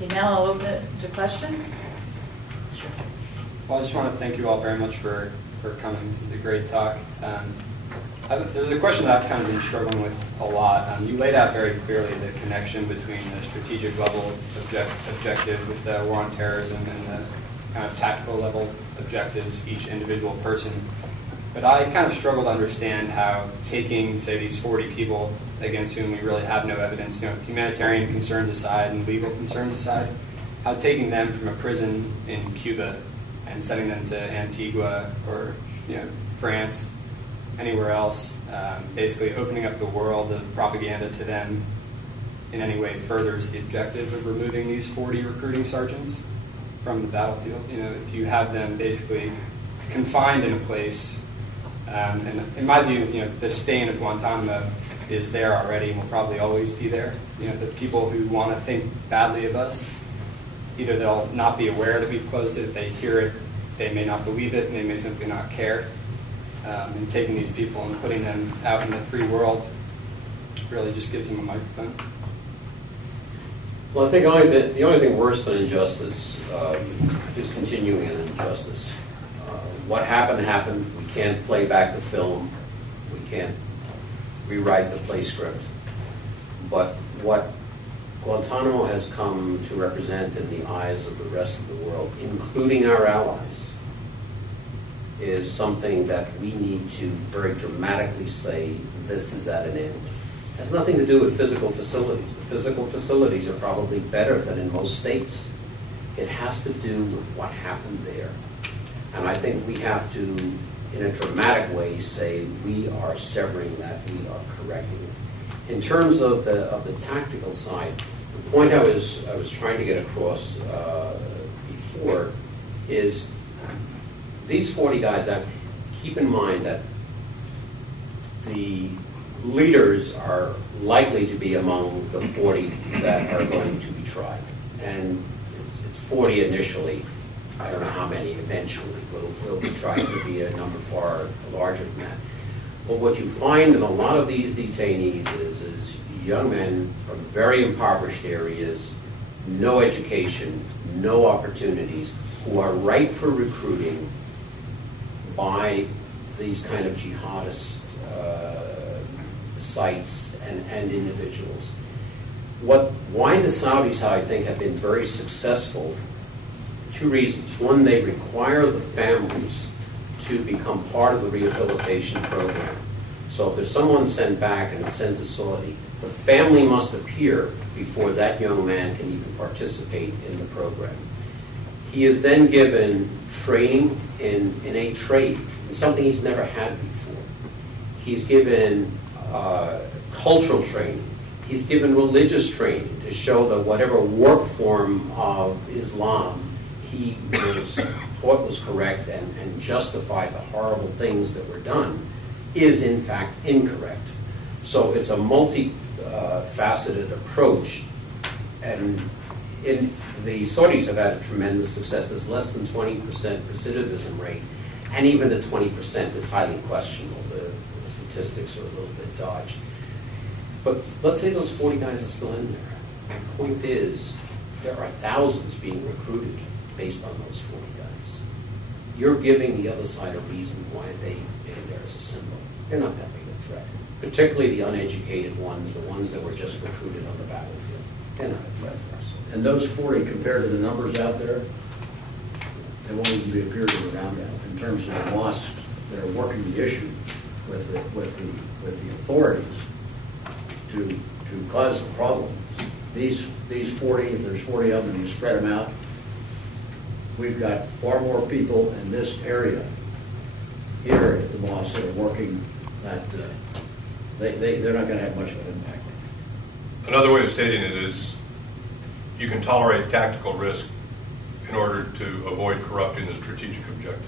Okay, now I'll open it to questions. Sure. Well, I just want to thank you all very much for coming. This is a great talk. There's a question that I've kind of been struggling with a lot. You laid out very clearly the connection between the strategic level objective with the war on terrorism and the kind of tactical level objectives, each individual person. But I kind of struggle to understand how taking, say, these 40 people against whom we really have no evidence, humanitarian concerns aside and legal concerns aside, how taking them from a prison in Cuba and sending them to Antigua or France, anywhere else, basically opening up the world of propaganda to them in any way furthers the objective of removing these 40 recruiting sergeants from the battlefield. If you have them basically confined in a place, and in my view, the stain of Guantanamo is there already and will probably always be there. The people who want to think badly of us, either they'll not be aware that we've closed it. If they hear it, they may not believe it, and they may simply not care. And taking these people and putting them out in the free world really just gives them a microphone. Well, I think the only thing worse than injustice is continuing an injustice. What happened. We can't play back the film. We can't rewrite the play script. But what Guantanamo has come to represent in the eyes of the rest of the world, including our allies, is something that we need to very dramatically say, this is at an end. It has nothing to do with physical facilities. The physical facilities are probably better than in most states. It has to do with what happened there. And I think we have to, in a dramatic way, say we are severing that, we are correcting it. In terms of the tactical side, the point I was trying to get across before is these 40 guys. Now, keep in mind that the leaders are likely to be among the 40 that are going to be tried, and it's 40 initially. I don't know how many eventually will be tried. To be a number far larger than that. But what you find in a lot of these detainees is young men from very impoverished areas, no education, no opportunities, who are ripe for recruiting by these kind of jihadist sites and individuals. Why the Saudis, I think, have been very successful, two reasons. One, they require the families to become part of the rehabilitation program. So if there's someone sent back and sent to Saudi, the family must appear before that young man can even participate in the program. He is then given training in a trade, in something he's never had before. He's given cultural training. He's given religious training to show that whatever work form of Islam he was taught was correct and justified the horrible things that were done is in fact incorrect. So it's a multi-faceted approach, and the Saudis have had a tremendous success. There's less than 20% recidivism rate, and even the 20% is highly questionable. The statistics are a little bit dodged. But let's say those 40 guys are still in there. My point is, there are thousands being recruited based on those 40 guys. You're giving the other side a reason why they are there as a symbol. They're not that big a threat. Particularly the uneducated ones, the ones that were just recruited on the battlefield. They're not a threat to us. And those 40, compared to the numbers out there, they won't even be a period of a roundout in terms of the mosques that are working the issue with the authorities to cause the problem. These 40, if there's 40 of them and you spread them out, we've got far more people in this area here at the mosque that are working that they're not going to have much of an impact. Another way of stating it is you can tolerate tactical risk in order to avoid corrupting the strategic objective.